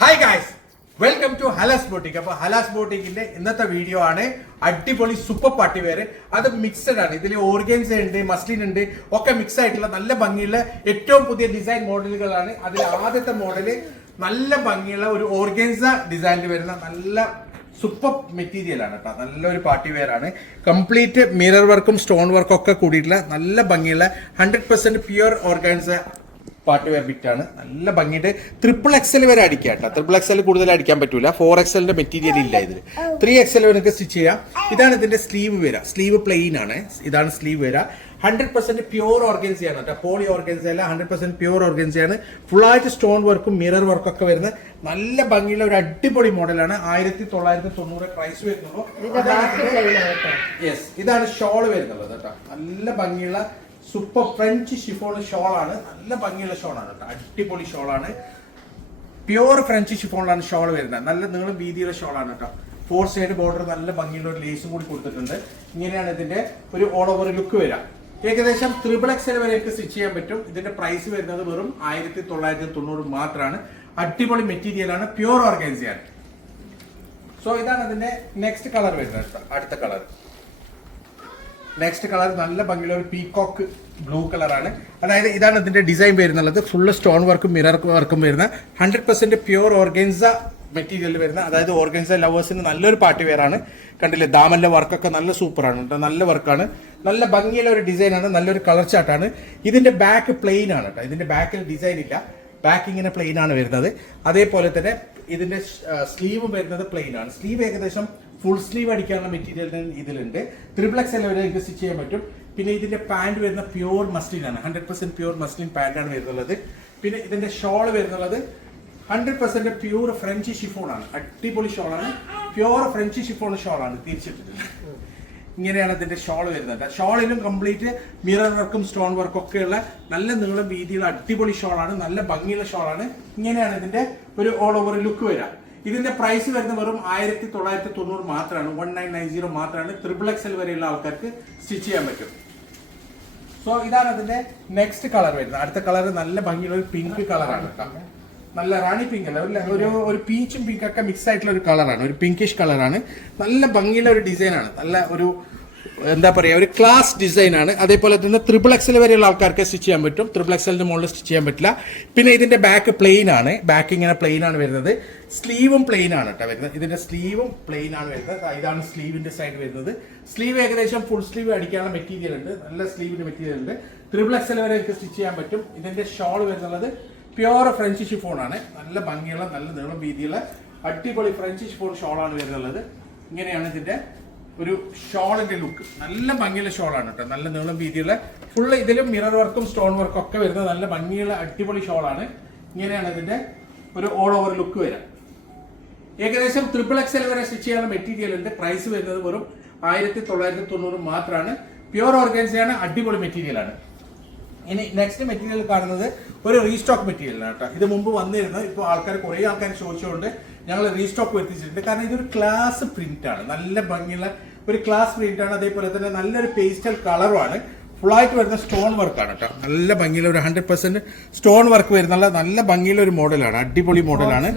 Hi guys welcome to Halas boutique അപ്പൊ ഹലാസ് ബോട്ടിക്കിന്റെ ഇന്നത്തെ വീഡിയോ ആണ്. അടിപൊളി സൂപ്പർ പാർട്ടി വെയർ അത് മിക്സഡ് ആണ്. ഇതിൽ ഓർഗൻസ് ഉണ്ട് മസ്ലിൻ ഉണ്ട് ഒക്കെ മിക്സ് ആയിട്ടുള്ള നല്ല ഭംഗിയുള്ള ഏറ്റവും പുതിയ ഡിസൈൻ മോഡലുകളാണ് അതിൽ ആദ്യത്തെ മോഡൽ നല്ല ഭംഗിയുള്ള ഒരു ഓർഗൻസ ഡിസൈനിൽ വരുന്ന നല്ല സൂപ്പർ മെറ്റീരിയൽ ആണ് കേട്ടോ നല്ലൊരു പാർട്ടി വെയർ ആണ്. കംപ്ലീറ്റ് മിറർ വർക്കും സ്റ്റോൺ വർക്കും ഒക്കെ കൂടിയിട്ടുള്ള നല്ല ഭംഗിയുള്ള hundred percent pure organza party wear bit ആണ് നല്ല ഭംഗിയിട്ട് ട്രിപ്പിൾ എക്സൽ വരെ അടിക്കാം കേട്ടോ. ട്രിപ്പിൾ എക്സൽ കൂടുതൽ അടിക്കാൻ പറ്റൂല. ഫോർ എക്സലിന്റെ മെറ്റീരിയൽ ഇല്ല ഇതിൽ ത്രീ എക്സൽ വരെ സ്റ്റിച്ച് ചെയ്യാം. ഇതാണ് ഇതിന്റെ സ്ലീവ് വരിക സ്ലീവ് പ്ലെയിൻ ആണ്. ഇതാണ് സ്ലീവ് വരിക ഹൺഡ്രഡ് പെർസെന്റ് പ്യൂർ ഓർഗൻസി ആണ് കേട്ടോ. പോളി ഓർഗൻസി അല്ല ഹൺഡ്രഡ് പെർസെന്റ് പ്യൂർ ഓർഗൻസി ആണ്. ഫുൾ ആയിട്ട് സ്റ്റോൺ വർക്കും മിറർ വർക്കും ഒക്കെ വരുന്ന നല്ല ഭംഗിയുള്ള ഒരു അടിപൊളി മോഡലാണ് ആയിരത്തി തൊള്ളായിരത്തി തൊണ്ണൂറ് പ്രൈസ് വരുന്നുള്ളൂ യെസ് ഇതാണ് ഷോൾ വരുന്നുള്ളത് കേട്ടോ. നല്ല ഭംഗിയുള്ള സൂപ്പർ ഫ്രഞ്ച് ഷിഫോൺ ഷോളാണ്. നല്ല ഭംഗിയുള്ള ഷോളാണ് കേട്ടോ. അടിപൊളി ഷോളാണ്. പ്യുവർ ഫ്രഞ്ച് ഷിഫോണിലാണ് ഷോൾ വരുന്നത്. നല്ല നീളം വീതിയുള്ള ഷോളാണ് കേട്ടോ. ഫോർ സൈഡ് ബോർഡർ നല്ല ഭംഗിയുള്ള ഒരു ലേസും കൂടി കൊടുത്തിട്ടുണ്ട്. ഇങ്ങനെയാണ് ഇതിന്റെ ഒരു ഓൾ ഓവർ ലുക്ക് വരിക. ഏകദേശം ത്രിബിൾ എക്സൽ വരെയൊക്കെ സ്റ്റിച്ച് ചെയ്യാൻ പറ്റും. ഇതിന്റെ പ്രൈസ് വരുന്നത് വെറും ആയിരത്തി തൊള്ളായിരത്തി തൊണ്ണൂറ് മാത്രമാണ് അടിപൊളി മെറ്റീരിയലാണ് പ്യുവർ ഓർഗൻസിയാണ് സോ ഇതാണ് അതിന്റെ നെക്സ്റ്റ് കളർ വരുന്നത് അടുത്ത കളർ നെക്സ്റ്റ് കളർ നല്ല ഭംഗിയുള്ള ഒരു പീകോക്ക് ബ്ലൂ കളറാണ് അതായത് ഇതാണ് ഇതിന്റെ ഡിസൈൻ വരുന്നുള്ളത്. ഫുള്ള് സ്റ്റോൺ വർക്കും മിറർ വർക്കും വരുന്ന hundred percent pure organza material വരുന്ന അതായത് ഓർഗൻസ ലവേഴ്സിന് നല്ലൊരു പാർട്ടി വെയറാണ് കണ്ടില്ലേ ദാമന്റെ വർക്കൊക്കെ നല്ല സൂപ്പറാണ് കേട്ടോ നല്ല വർക്കാണ് നല്ല ഭംഗിയുള്ള ഒരു ഡിസൈൻ ആണ് നല്ലൊരു കളർ ചാട്ടാണ് ഇതിന്റെ ബാക്ക് പ്ലെയിൻ ആണ് കേട്ടോ ഇതിന്റെ ബാക്കിൽ ഡിസൈൻ ഇല്ല. ബാക്ക് ഇങ്ങനെ പ്ലെയിൻ ആണ് വരുന്നത്. അതേപോലെ തന്നെ ഇതിന്റെ സ്ലീവ് വരുന്നത് പ്ലെയിൻ ആണ്. സ്ലീവ് ഏകദേശം ഫുൾ സ്ലീവ് അടിക്കാനുള്ള മെറ്റീരിയൽ ഇതിലുണ്ട്. എക്സ് എൽ വരെ നിങ്ങൾക്ക് സ്റ്റിച്ച് ചെയ്യാൻ പറ്റും. പിന്നെ ഇതിന്റെ പാന്റ് വരുന്ന പ്യൂർ മസ്ലിൻ ആണ്. Hundred percent pure muslin pant ആണ് വരുന്നുള്ളത്. പിന്നെ ഇതിന്റെ ഷോൾ വരുന്നത് hundred percent pure French chiffon ആണ്. അടിപൊളി ഷോൾ ആണ്. പ്യൂർ ഫ്രഞ്ച് ഷിഫോൺ ഷോൾ ആണ്. തിരിച്ചിട്ടിട്ടുണ്ട് ഇങ്ങനെയാണ് ഇതിന്റെ ഷോൾ വരുന്നത്. ഷോളിനും കംപ്ലീറ്റ് മിറർ വർക്കും സ്റ്റോൺ വർക്കും ഒക്കെയുള്ള നല്ല നീളം വീതിയുള്ള അടിപൊളി ഷോളാണ് നല്ല ഭംഗിയുള്ള ഷോളാണ് ഇങ്ങനെയാണ് ഇതിന്റെ ഒരു ഓൾ ഓവർ ലുക്ക് വരിക. ഇതിന്റെ പ്രൈസ് വരുന്ന വെറും ആയിരത്തി തൊള്ളായിരത്തി തൊണ്ണൂറ് മാത്രമാണ്. വൺ നയൻ നയൻ സീറോ മാത്രമാണ്. ത്രിപിൾ എക്സൽ വരെയുള്ള ആൾക്കാർക്ക് സ്റ്റിച്ച് ചെയ്യാൻ പറ്റും. സോ ഇതാണ് അതിന്റെ നെക്സ്റ്റ് കളർ വരുന്നത്. അടുത്ത കളർ നല്ല ഭംഗിയുള്ള ഒരു പിങ്ക് കളറാണ് കേട്ടോ നല്ല റാണി പിങ്ക് അല്ല. ഒരു ഒരു ഒരു പീച്ചും പിങ്ക് ഒക്കെ മിക്സ് ആയിട്ടുള്ള ഒരു കളറാണ് ഒരു പിങ്കിഷ് കളറാണ് നല്ല ഭംഗിയുള്ള ഒരു ഡിസൈനാണ് നല്ല ഒരു എന്താ പറയുക ഒരു ക്ലാസ് ഡിസൈനാണ് അതേപോലെ തന്നെ ത്രിപിൾ എക്സൽ വരെയുള്ള ആൾക്കാർക്ക് സ്റ്റിച്ച് ചെയ്യാൻ പറ്റും. ത്രിപിൾ എക്സലിന്റെ മുകളിൽ സ്റ്റിച്ച് ചെയ്യാൻ പറ്റില്ല. പിന്നെ ഇതിന്റെ ബാക്ക് പ്ലെയിൻ ആണ്. ബാക്ക് ഇങ്ങനെ പ്ലെയിൻ ആണ് വരുന്നത്. സ്ലീവും പ്ലെയിൻ ആണ് കേട്ടോ വരുന്നത്. ഇതിന്റെ സ്ലീവും പ്ലെയിൻ ആണ് വരുന്നത്. ഇതാണ് സ്ലീവിന്റെ സൈഡ് വരുന്നത്. സ്ലീവ് ഏകദേശം ഫുൾ സ്ലീവ് അടിക്കാനുള്ള മെറ്റീരിയൽ ഉണ്ട്. നല്ല സ്ലീവിന്റെ മെറ്റീരിയൽ ഉണ്ട്. ത്രിപിൾ എക്സൽ വരെ സ്റ്റിച്ച് ചെയ്യാൻ പറ്റും. ഇതിന്റെ ഷോൾ വരുന്നത് പ്യുവർ ഫ്രഞ്ച് ഷിഫോൺ ആണ് നല്ല ഭംഗിയുള്ള നല്ല നീളം വീതിയുള്ള അടിപൊളി ഫ്രഞ്ച് ഷിഫോൺ ഷോളാണ് വരുന്നുള്ളത്. ഇങ്ങനെയാണ് ഇതിന്റെ ഒരു ഷോളിന്റെ ലുക്ക് നല്ല ഭംഗിയുള്ള ഷോളാണ് കേട്ടോ. നല്ല നീളം വീതിയുള്ള ഫുള്ള് ഇതിലും മിറർ വർക്കും സ്റ്റോൺ വർക്കും ഒക്കെ വരുന്ന നല്ല ഭംഗിയുള്ള അടിപൊളി ഷോളാണ്. ഇങ്ങനെയാണ് ഇതിന്റെ ഒരു ഓൾ ഓവർ ലുക്ക് വരാം ഏകദേശം ട്രിപ്പിൾ എക്സൽ വരെ സ്റ്റിച്ച് മെറ്റീരിയൽ ഉണ്ട്. പ്രൈസ് വരുന്നത് വെറും ആയിരത്തി തൊള്ളായിരത്തി തൊണ്ണൂറ് മാത്രമാണ് പ്യുവർ ഓർഗാൻസിയാണ് അടിപൊളി മെറ്റീരിയൽ ആണ്. ഇനി നെക്സ്റ്റ് മെറ്റീരിയൽ കാണുന്നത് ഒരു റീസ്റ്റോക്ക് മെറ്റീരിയൽ ആണ് കേട്ടോ. ഇത് മുമ്പ് വന്നിരുന്നു ഇപ്പോൾ ആൾക്കാർ കുറേ ആൾക്കാർ ചോദിച്ചുകൊണ്ട് ഞങ്ങൾ റീസ്റ്റോക്ക് വരുത്തിച്ചിട്ടുണ്ട്. കാരണം ഇതൊരു ക്ലാസ് പ്രിന്റ് ആണ്. നല്ല ഭംഗിയുള്ള ഒരു ക്ലാസ് പ്രിന്റ് ആണ്. അതേപോലെ തന്നെ നല്ലൊരു പേസ്റ്റൽ കളറുമാണ് ഫുള്ളായിട്ട് വരുന്ന സ്റ്റോൺ വർക്കാണ് കേട്ടോ. നല്ല ഭംഗിയുള്ള ഒരു ഹൺഡ്രഡ് പെർസെന്റ് സ്റ്റോൺ വർക്ക് വരുന്ന നല്ല ഭംഗിയിലെ ഒരു മോഡലാണ് അടിപൊളി മോഡലാണ്.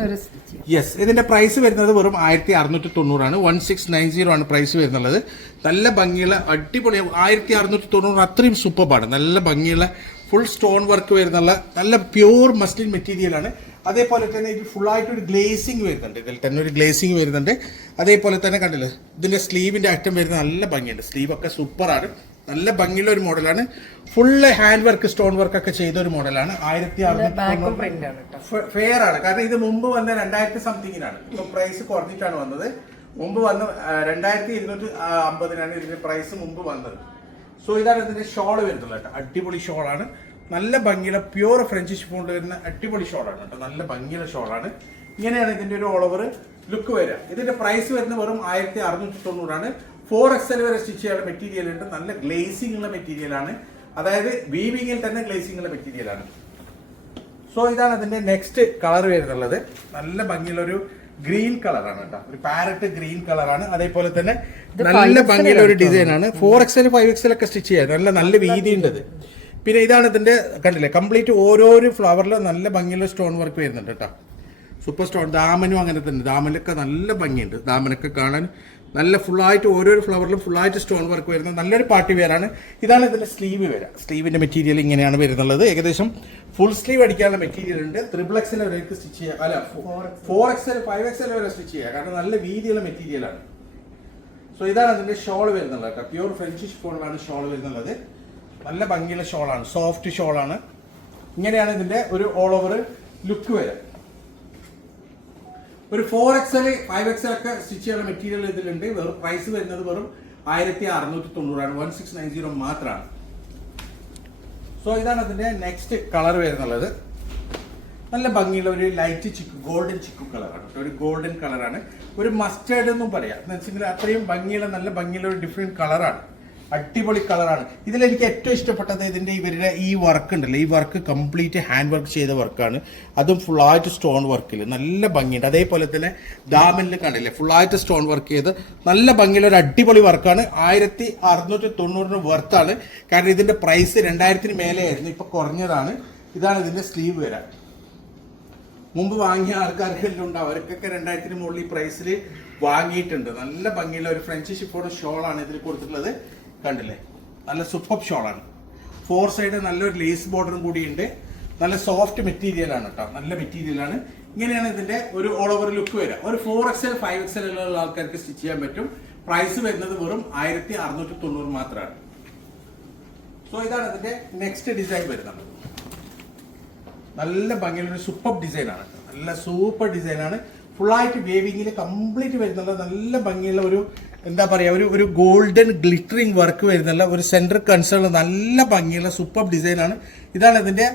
യെസ് ഇതിന്റെ പ്രൈസ് വരുന്നത് വെറും ആയിരത്തി അറുന്നൂറ്റി തൊണ്ണൂറാണ് വൺ സിക്സ് നയൻ സീറോ ആണ് പ്രൈസ് വരുന്നുള്ളത്. നല്ല ഭംഗിയുള്ള അടിപൊളി ആയിരത്തി അറുന്നൂറ്റി തൊണ്ണൂറ് അത്രയും സൂപ്പർബാണ് നല്ല ഭംഗിയുള്ള ഫുൾ സ്റ്റോൺ വർക്ക് വരുന്നുള്ള നല്ല പ്യൂർ മസ്ലിൻ മെറ്റീരിയൽ ആണ്. അതേപോലെ തന്നെ ഇത് ഫുൾ ആയിട്ട് ഒരു ഗ്ലേസിംഗ് വരുന്നുണ്ട്. ഇതിൽ തന്നെ ഒരു ഗ്ലേസിംഗ് വരുന്നുണ്ട്. അതേപോലെ തന്നെ കണ്ടില്ലേ ഇതിന്റെ സ്ലീവിന്റെ അറ്റം വരുന്ന നല്ല ഭംഗിയുണ്ട്. സ്ലീവ് ഒക്കെ സൂപ്പറാണ് നല്ല ഭംഗിയുള്ള ഒരു മോഡലാണ്. Full hand work stone work ഒക്കെ ചെയ്ത ഒരു മോഡലാണ് ആയിരത്തി ഫെയർ ആണ് കാരണം ഇത് മുമ്പ് വന്ന രണ്ടായിരത്തി സംതിങ്ങിനാണ്. ഇപ്പൊ പ്രൈസ് കുറഞ്ഞിട്ടാണ് വന്നത്. മുമ്പ് വന്ന് രണ്ടായിരത്തി ഇരുന്നൂറ്റി അമ്പതിനാണ് ഇതിന്റെ പ്രൈസ് മുമ്പ് വന്നത്. സോ ഇതാണ് ഇതിന്റെ ഷോൾ വരുന്നത് കേട്ടോ. അടിപൊളി ഷോളാണ് നല്ല ഭംഗിയുള്ള പ്യൂർ ഫ്രഞ്ച് ഷിഫോണിൽ വരുന്ന അടിപൊളി ഷോളാണ് കേട്ടോ. നല്ല ഭംഗിയുള്ള ഷോളാണ് ഇങ്ങനെയാണ് ഇതിന്റെ ഒരു ഓൾ ഓവർ ലുക്ക് വരിക. ഇതിന്റെ പ്രൈസ് വരുന്നത് വെറും ആയിരത്തി അറുന്നൂറ്റി തൊണ്ണൂറാണ്. ഫോർ എക്സൽ വരെ സ്റ്റിച്ച് ചെയ്യാനുള്ള മെറ്റീരിയൽ ഉണ്ട്. നല്ല ഗ്ലേസിംഗ് ഉള്ള മെറ്റീരിയൽ ആണ്. അതായത് വീവിങ്ങിൽ തന്നെ ഗ്ലേസിംഗ് ഉള്ള മെറ്റീരിയൽ ആണ്. സോ ഇതാണ് അതിന്റെ നെക്സ്റ്റ് കളർ വരുന്നുള്ളത്. നല്ല ഭംഗിയുള്ള ഒരു ഗ്രീൻ കളറാണ് കേട്ടോ. ഒരു പാരറ്റ് ഗ്രീൻ കളറാണ് അതേപോലെ തന്നെ നല്ല ഭംഗിയുള്ള ഒരു ഡിസൈൻ ആണ്. ഫോർ എക്സൽ ഫൈവ് എക്സൽ ഒക്കെ സ്റ്റിച്ച് ചെയ്യാൻ നല്ല നല്ല വീതി ഉണ്ട് പിന്നെ ഇതാണ് ഇതിന്റെ കണ്ടില്ലേ? കംപ്ലീറ്റ് ഓരോരോ ഫ്ലവറിലും നല്ല ഭംഗിയുള്ള സ്റ്റോൺ വർക്ക് വരുന്നുണ്ട് കേട്ടോ. സൂപ്പർ സ്റ്റോൺ ദാമനും അങ്ങനെ തന്നെ. ദാമനൊക്കെ നല്ല ഭംഗിയുണ്ട്. ദാമനൊക്കെ കാണാൻ നല്ല ഫുള്ളായിട്ട് ഓരോരോ ഫ്ലവറിലും ഫുള്ളായിട്ട് സ്റ്റോൺ വർക്ക് വരുന്ന നല്ലൊരു പാർട്ടി വെയറാണ് ഇതാണ് ഇതിന്റെ സ്ലീവ് വരിക സ്ലീവിന്റെ മെറ്റീരിയൽ ഇങ്ങനെയാണ് വരുന്നുള്ളത്. ഏകദേശം ഫുൾ സ്ലീവ് അടിക്കാനുള്ള മെറ്റീരിയൽ ഉണ്ട്. ത്രിബിൾ എക്സിന് വരെയൊക്കെ സ്റ്റിച്ച് ചെയ്യാം. അല്ല ഫോർ എക്സൽ ഫൈവ് എക്സൽ വരെ സ്റ്റിച്ച് ചെയ്യാം. കാരണം നല്ല വീതിയുള്ള മെറ്റീരിയലാണ് സോ ഇതാണ് അതിന്റെ ഷോൾ വരുന്നത് കേട്ടോ. പ്യൂർ ഫ്രഞ്ച് ഷോളാണ് ഷോൾ വരുന്നത് നല്ല ഭംഗിയുള്ള ഷോളാണ് സോഫ്റ്റ് ഷോളാണ് ഇങ്ങനെയാണ് ഇതിന്റെ ഒരു ഓൾ ഓവർ ലുക്ക് വരെ ഒരു ഫോർ എക്സൽ ഫൈവ് എക്സൽ ഒക്കെ സ്റ്റിച്ച് ചെയ്യുന്ന മെറ്റീരിയൽ ഇതിലുണ്ട്. വെറും പ്രൈസ് വരുന്നത് വെറും ആയിരത്തി അറുന്നൂറ്റി തൊണ്ണൂറാണ് വൺ സിക്സ് നയൻ സീറോ മാത്രമാണ് സോ ഇതാണ് അതിന്റെ നെക്സ്റ്റ് കളർ വരുന്നുള്ളത്. നല്ല ഭംഗിയുള്ള ഒരു ലൈറ്റ് ചിക്കു ഗോൾഡൻ ചിക്കു കളറാണ് ഒരു ഗോൾഡൻ കളറാണ് ഒരു മസ്റ്റേർഡ് എന്നും പറയാം. എന്ന് വെച്ചെങ്കിൽ അത്രയും ഭംഗിയുള്ള നല്ല ഭംഗിയുള്ള ഒരു ഡിഫറെന്റ് കളറാണ് അടിപൊളി കളറാണ്. ഇതിൽ എനിക്ക് ഏറ്റവും ഇഷ്ടപ്പെട്ടത് ഇതിന്റെ ഇവരുടെ ഈ വർക്ക് ഉണ്ടല്ലോ. ഈ വർക്ക് കംപ്ലീറ്റ് ഹാൻഡ് വർക്ക് ചെയ്ത വർക്കാണ് അതും ഫുൾ ആയിട്ട് സ്റ്റോൺ വർക്കിൽ നല്ല ഭംഗിയുണ്ട്. അതേപോലെ തന്നെ ദാമനിൽ കണ്ടില്ലേ? ഫുൾ ആയിട്ട് സ്റ്റോൺ വർക്ക് ചെയ്ത് നല്ല ഭംഗിയുള്ള ഒരു അടിപൊളി വർക്കാണ് ആയിരത്തി അറുന്നൂറ്റി തൊണ്ണൂറിന് വർത്താണ് കാരണം ഇതിന്റെ പ്രൈസ് രണ്ടായിരത്തിന് മേലെയായിരുന്നു. ഇപ്പം കുറഞ്ഞതാണ്. ഇതാണ് ഇതിന്റെ സ്ലീവ് വരാൻ മുമ്പ് വാങ്ങിയ ആൾക്കാർക്കെല്ലാം ഉണ്ട്. അവർക്കൊക്കെ രണ്ടായിരത്തിന് മുകളിൽ ഈ പ്രൈസിൽ വാങ്ങിയിട്ടുണ്ട്. നല്ല ഭംഗിയുള്ള ഒരു ഷിഫോൺ ഷോളാണ് ഇതിൽ കൊടുത്തിട്ടുള്ളത്. കണ്ടില്ലേ? നല്ല സൂപ്പർ ഷോളാണ് ഫോർ സൈഡ് നല്ലൊരു ലേസ് ബോർഡറും കൂടിയുണ്ട്. നല്ല സോഫ്റ്റ് മെറ്റീരിയലാണ് കേട്ടോ നല്ല മെറ്റീരിയലാണ് ഇങ്ങനെയാണ് ഇതിന്റെ ഒരു ഓൾ ഓവർ ലുക്ക് വരിക. ഒരു ഫോർ എക്സൽ ഫൈവ് എക്സൽ ഉള്ള ആൾക്കാർക്ക് സ്റ്റിച്ച് ചെയ്യാൻ പറ്റും. പ്രൈസ് വരുന്നത് വെറും ആയിരത്തി അറുന്നൂറ്റി തൊണ്ണൂറ് മാത്രമാണ്. സോ ഇതാണ് ഇതിന്റെ നെക്സ്റ്റ് ഡിസൈൻ വരുന്നത്. നല്ല ഭംഗിയുള്ള ഒരു സൂപ്പർ ഡിസൈനാണ് നല്ല സൂപ്പർ ഡിസൈനാണ് ഫുള്ളായിട്ട് വേവിങ്ങിൽ കംപ്ലീറ്റ് വരുന്നുള്ള നല്ല ഭംഗിയുള്ള ഒരു എന്താ പറയുക ഒരു ഒരു ഗോൾഡൻ ഗ്ലിറ്ററിങ് വർക്ക് വരുന്നുള്ള ഒരു സെന്റർ കൺസേൺ നല്ല ഭംഗിയുള്ള സൂപ്പർ ഡിസൈനാണ് ഇതാണ് ഇതിന്റെ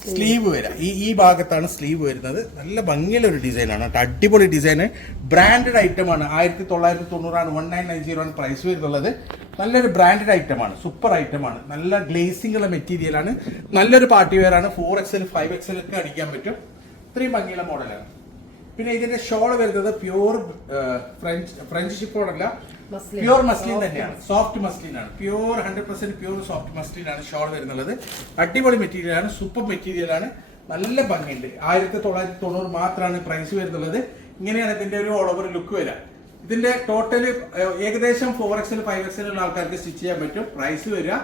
സ്ലീവ് വരിക ഈ ഈ ഭാഗത്താണ് സ്ലീവ് വരുന്നത്. നല്ല ഭംഗിയുള്ള ഒരു ഡിസൈനാണ് കേട്ടോ. അടിപൊളി ഡിസൈൻ ബ്രാൻഡഡ് ഐറ്റം ആണ്. ആയിരത്തി തൊള്ളായിരത്തി തൊണ്ണൂറാണ് വൺ നയൻ നയൻ സീറോ ആണ് പ്രൈസ് വരുന്നുള്ളത്. നല്ലൊരു ബ്രാൻഡഡ് ഐറ്റം ആണ്. സൂപ്പർ ഐറ്റം ആണ്. നല്ല ഗ്ലേസിംഗ് ഉള്ള മെറ്റീരിയൽ ആണ്. നല്ലൊരു പാർട്ടി വെയർ ആണ്. ഫോർ എക്സൽ ഫൈവ് എക്സൽ ഒക്കെ അടിക്കാൻ പറ്റും. ഇത്രയും ഭംഗിയുള്ള മോഡലാണ് പിന്നെ ഇതിന്റെ ഷോൾ വരുന്നത് പ്യൂർ ഫ്രഞ്ച് ഫ്രഞ്ച് ഷിപ്പോടല്ല പ്യൂർ മസ്ലിൻ തന്നെയാണ്. Soft muslin. ആണ് pure hundred percent pure soft muslin ആണ് ഷോൾ വരുന്നത്. അടിപൊളി മെറ്റീരിയൽ ആണ് സൂപ്പർ മെറ്റീരിയൽ ആണ്. നല്ല ഭംഗിയുണ്ട്. ആയിരത്തി തൊള്ളായിരത്തി തൊണ്ണൂറ് മാത്രമാണ് പ്രൈസ് വരുന്നത് ഇങ്ങനെയാണ് ഇതിന്റെ ഒരു ഓൾ ഓവർ ലുക്ക് വരിക ഇതിന്റെ ടോട്ടൽ ഏകദേശം ഫോർ എക്സൽ ഫൈവ് എക്സൽ ഉള്ള ആൾക്കാർക്ക് സ്റ്റിച്ച് ചെയ്യാൻ പറ്റും. പ്രൈസ് വരിക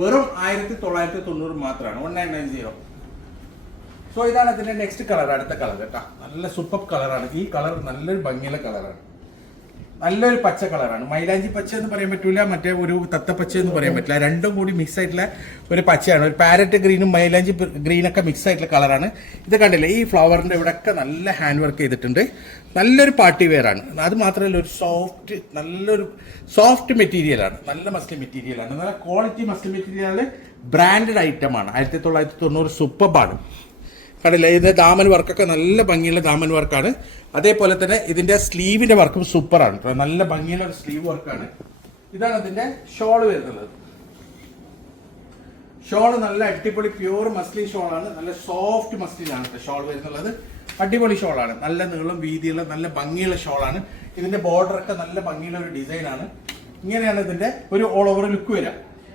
വെറും ആയിരത്തി തൊള്ളായിരത്തി തൊണ്ണൂറ് മാത്രമാണ് one nine nine zero so ഇതാണ് അതിന്റെ നെക്സ്റ്റ് കളർ അടുത്ത കളർ കേട്ടോ. നല്ല സൂപ്പർ കളറാണ് ഈ കളർ നല്ലൊരു ഭംഗിയുള്ള കളറാണ് നല്ലൊരു പച്ച കളറാണ് മൈലാഞ്ചി പച്ച എന്ന് പറയാൻ പറ്റൂല മറ്റേ ഒരു തത്ത പച്ച എന്ന് പറയാൻ പറ്റില്ല. രണ്ടും കൂടി മിക്സ് ആയിട്ടുള്ള ഒരു പച്ചയാണ്. ഒരു പാരറ്റ് ഗ്രീനും മൈലാഞ്ചി ഗ്രീനൊക്കെ മിക്സ് ആയിട്ടുള്ള കളറാണ് ഇത് കണ്ടില്ലേ ഈ ഫ്ലവറിന്റെ ഇവിടെയൊക്കെ നല്ല ഹാൻഡ് വർക്ക് ചെയ്തിട്ടുണ്ട്. നല്ലൊരു പാർട്ടി വെയർ ആണ്. അത് മാത്രമല്ല ഒരു സോഫ്റ്റ് നല്ലൊരു സോഫ്റ്റ് മെറ്റീരിയലാണ് നല്ല മസ്ലിൻ മെറ്റീരിയലാണ് നല്ല quality must material branded item ആണ്. ആയിരത്തി തൊള്ളായിരത്തി തൊണ്ണൂറ് സൂപ്പർബാണ് കണ്ടില്ലേ? ഇത് ദാമൻ വർക്കൊക്കെ നല്ല ഭംഗിയുള്ള ദാമൻ വർക്കാണ്. അതേപോലെ തന്നെ ഇതിന്റെ സ്ലീവിന്റെ വർക്കും സൂപ്പറാണ് കേട്ടോ നല്ല ഭംഗിയുള്ള ഒരു സ്ലീവ് വർക്കാണ്. ഇതാണ് അതിന്റെ ഷോൾ വരുന്നത്. ഷോൾ നല്ല അടിപൊളി പ്യൂർ മസ്ലിൻ ഷോളാണ്. നല്ല സോഫ്റ്റ് കേട്ടോ ഷോൾ വരുന്നുള്ളത്. അടിപൊളി ഷോളാണ്. നല്ല നീളം വീതിയുള്ള നല്ല ഭംഗിയുള്ള ഷോളാണ്. ഇതിന്റെ ബോർഡർ ഒക്കെ നല്ല ഭംഗിയുള്ള ഒരു ഡിസൈനാണ് ഇങ്ങനെയാണ് ഇതിന്റെ ഒരു ഓൾ ഓവർ ലുക്ക് വരിക.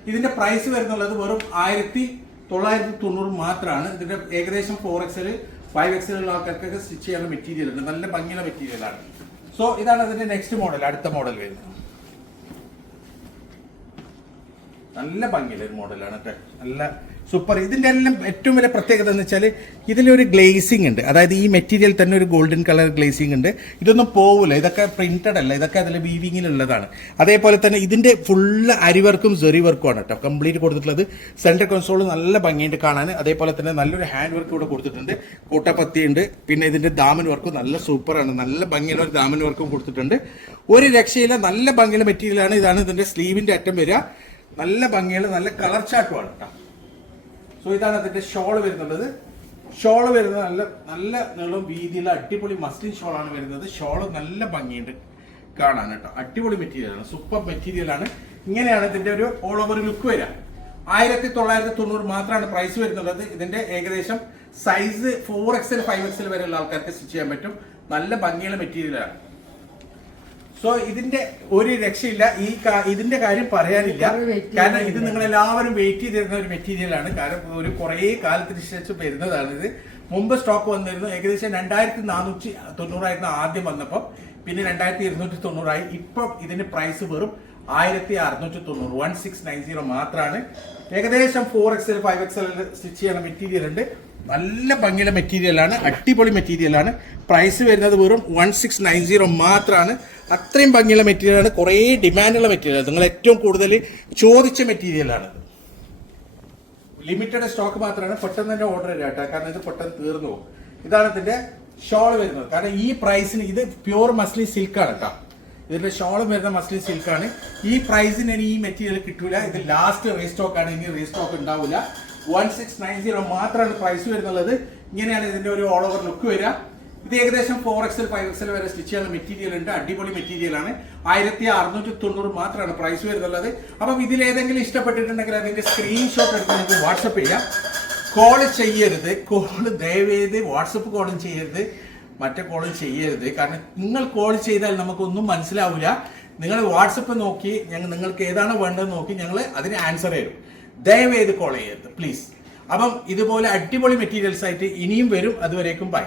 ഇതിന്റെ പ്രൈസ് വരുന്നുള്ളത് വെറും ആയിരത്തി തൊള്ളായിരത്തി തൊണ്ണൂറ് മാത്രമാണ് ഇതിന്റെ ഏകദേശം ഫോർ എക്സൽ ഫൈവ് എക്സൽ ഉള്ള ആൾക്കാർക്കൊക്കെ സ്റ്റിച്ച് ചെയ്യാനുള്ള മെറ്റീരിയൽ ഉണ്ട്. നല്ല ഭംഗിയുള്ള മെറ്റീരിയലാണ് സോ ഇതാണ് അതിന്റെ നെക്സ്റ്റ് മോഡൽ അടുത്ത മോഡൽ വരുന്നത്. നല്ല ഭംഗിയുള്ള ഒരു മോഡലാണ് കേട്ടോ നല്ല സൂപ്പർ. ഇതിന്റെ എല്ലാം ഏറ്റവും വലിയ പ്രത്യേകത എന്ന് വെച്ചാൽ ഇതിലൊരു ഗ്ലേസിംഗ് ഉണ്ട്. അതായത് ഈ മെറ്റീരിയൽ തന്നെ ഒരു ഗോൾഡൻ കളർ ഗ്ലേസിംഗ് ഉണ്ട്. ഇതൊന്നും പോവില്ല ഇതൊക്കെ പ്രിന്റഡ് അല്ല. ഇതൊക്കെ അതിൽ വീവിങ്ങിലുള്ളതാണ് അതേപോലെ തന്നെ ഇതിന്റെ ഫുള്ള് അരിവർക്കും സെറി വർക്കും ആണ് കേട്ടോ. കംപ്ലീറ്റ് കൊടുത്തിട്ടുള്ളത്. സെൻട്രൽ കൺസോൾ നല്ല ഭംഗിയുണ്ട് കാണാൻ. അതേപോലെ തന്നെ നല്ലൊരു ഹാൻഡ് വർക്ക് ഇവിടെ കൊടുത്തിട്ടുണ്ട്. കൂട്ടപ്പത്തി ഉണ്ട് പിന്നെ ഇതിന്റെ ദാമൻ വർക്കും നല്ല സൂപ്പറാണ് നല്ല ഭംഗിയുള്ള ഒരു ദാമൻ വർക്കും കൊടുത്തിട്ടുണ്ട്. ഒരു രക്ഷയില്ല. നല്ല ഭംഗിയുള്ള മെറ്റീരിയലാണ് ഇതാണ് ഇതിന്റെ സ്ലീവിന്റെ അറ്റം വരിക. നല്ല ഭംഗിയുള്ള നല്ല കളർ ചാട്ടുമാണ് കേട്ടോ. സോ ഇതാണ് അതിന്റെ ഷോൾ വരുന്നുള്ളത്. ഷോൾ വരുന്നത് നല്ല നല്ല നീളം വീതിയുള്ള അടിപൊളി മസ്ലിൻ ഷോളാണ് വരുന്നത്. ഷോൾ നല്ല ഭംഗിയുണ്ട് കാണാൻ കേട്ടോ. അടിപൊളി മെറ്റീരിയലാണ് സൂപ്പർ മെറ്റീരിയലാണ് ഇങ്ങനെയാണ് ഇതിന്റെ ഒരു ഓൾ ഓവർ ലുക്ക് വരിക. ആയിരത്തി തൊള്ളായിരത്തി തൊണ്ണൂറ് മാത്രമാണ് പ്രൈസ് വരുന്നുള്ളത്. ഇതിന്റെ ഏകദേശം size four XL five XL വരെയുള്ള ആൾക്കാർക്ക് സ്റ്റിച്ച് ചെയ്യാൻ പറ്റും. നല്ല ഭംഗിയുള്ള മെറ്റീരിയലാണ് സോ ഇതിന്റെ ഒരു രക്ഷയില്ല. ഈ ഇതിന്റെ കാര്യം പറയാനില്ല. കാരണം ഇത് നിങ്ങൾ എല്ലാവരും വെയിറ്റ് ചെയ്തിരുന്ന ഒരു മെറ്റീരിയലാണ് കാരണം ഒരു കുറേ കാലത്തിന് ശേഷം വരുന്നതാണ് ഇത് മുമ്പ് സ്റ്റോക്ക് വന്നിരുന്നു. ഏകദേശം രണ്ടായിരത്തി നാനൂറ്റി തൊണ്ണൂറായിരുന്നു ആദ്യം വന്നപ്പോൾ പിന്നെ രണ്ടായിരത്തി ഇരുന്നൂറ്റി തൊണ്ണൂറായി ഇപ്പം ഇതിന്റെ പ്രൈസ് വെറും ആയിരത്തി അറുന്നൂറ്റി തൊണ്ണൂറ് വൺ സിക്സ് നയൻ സീറോ മാത്രമാണ് ഏകദേശം four XL five XL stitch ചെയ്യുന്ന മെറ്റീരിയൽ ഉണ്ട്. നല്ല ഭംഗിയുള്ള മെറ്റീരിയലാണ് അടിപൊളി മെറ്റീരിയലാണ് പ്രൈസ് വരുന്നത് വെറും വൺ സിക്സ് നയൻ സീറോ മാത്രമാണ് അത്രയും ഭംഗിയുള്ള മെറ്റീരിയലാണ് കുറേ ഡിമാൻഡുള്ള മെറ്റീരിയൽ നിങ്ങൾ ഏറ്റവും കൂടുതൽ ചോദിച്ച മെറ്റീരിയലാണ് ലിമിറ്റഡ് സ്റ്റോക്ക് മാത്രമാണ് പെട്ടെന്ന് തന്നെ ഓർഡർ ചെയ്യുക കേട്ടോ. കാരണം ഇത് പെട്ടെന്ന് തീർന്നു പോകും. ഇതാണ് ഇതിന്റെ ഷോൾ വരുന്നത്. കാരണം ഈ പ്രൈസിന് ഇത് പ്യൂർ മസ്ലി സിൽക്കാണ് കേട്ടോ. ഇതിന്റെ ഷോൾ വരുന്ന മസ്ലി സിൽക്കാണ് ഈ പ്രൈസിന് ഇനി ഈ മെറ്റീരിയൽ കിട്ടൂല. ഇത് ലാസ്റ്റ് റീസ്റ്റോക്ക് ആണ്. ഇനി റീസ്റ്റോക്ക് ഉണ്ടാവില്ല വൺ സിക്സ് നയൻ സീറോ മാത്രമാണ് പ്രൈസ് വരുന്നുള്ളത്. ഇങ്ങനെയാണ് ഇതിന്റെ ഒരു ഓൾ ഓവർ ലുക്ക് വരിക. ഇത് ഏകദേശം ഫോർ എക്സൽ ഫൈവ് എക്സൽ വരെ സ്റ്റിച്ച് ചെയ്യുന്ന മെറ്റീരിയൽ ഉണ്ട്. അടിപൊളി മെറ്റീരിയൽ ആണ്. ആയിരത്തി അറുന്നൂറ്റി തൊണ്ണൂറ് മാത്രമാണ് പ്രൈസ് വരുന്നുള്ളത്. അപ്പം ഇതിൽ ഏതെങ്കിലും ഇഷ്ടപ്പെട്ടിട്ടുണ്ടെങ്കിൽ അതിന്റെ സ്ക്രീൻഷോട്ട് എടുത്ത് നിങ്ങൾക്ക് വാട്സപ്പ് ചെയ്യാം. കോൾ ചെയ്യരുത്. കോൾ ദയവേത് വാട്സപ്പ് കോളും ചെയ്യരുത്. മറ്റേ കോളും ചെയ്യരുത്. കാരണം നിങ്ങൾ കോൾ ചെയ്താൽ നമുക്കൊന്നും മനസ്സിലാവില്ല നിങ്ങൾ വാട്സപ്പ് നോക്കി ഞങ്ങൾ നിങ്ങൾക്ക് ഏതാണ് വേണ്ടതെന്ന് നോക്കി ഞങ്ങൾ അതിന് ആൻസർ തരും. ദയവേത് കോൾ ചെയ്യരുത്. പ്ലീസ് അപ്പം ഇതുപോലെ അടിപൊളി മെറ്റീരിയൽസ് ആയിട്ട് ഇനിയും വരും. അതുവരേക്കും ബൈ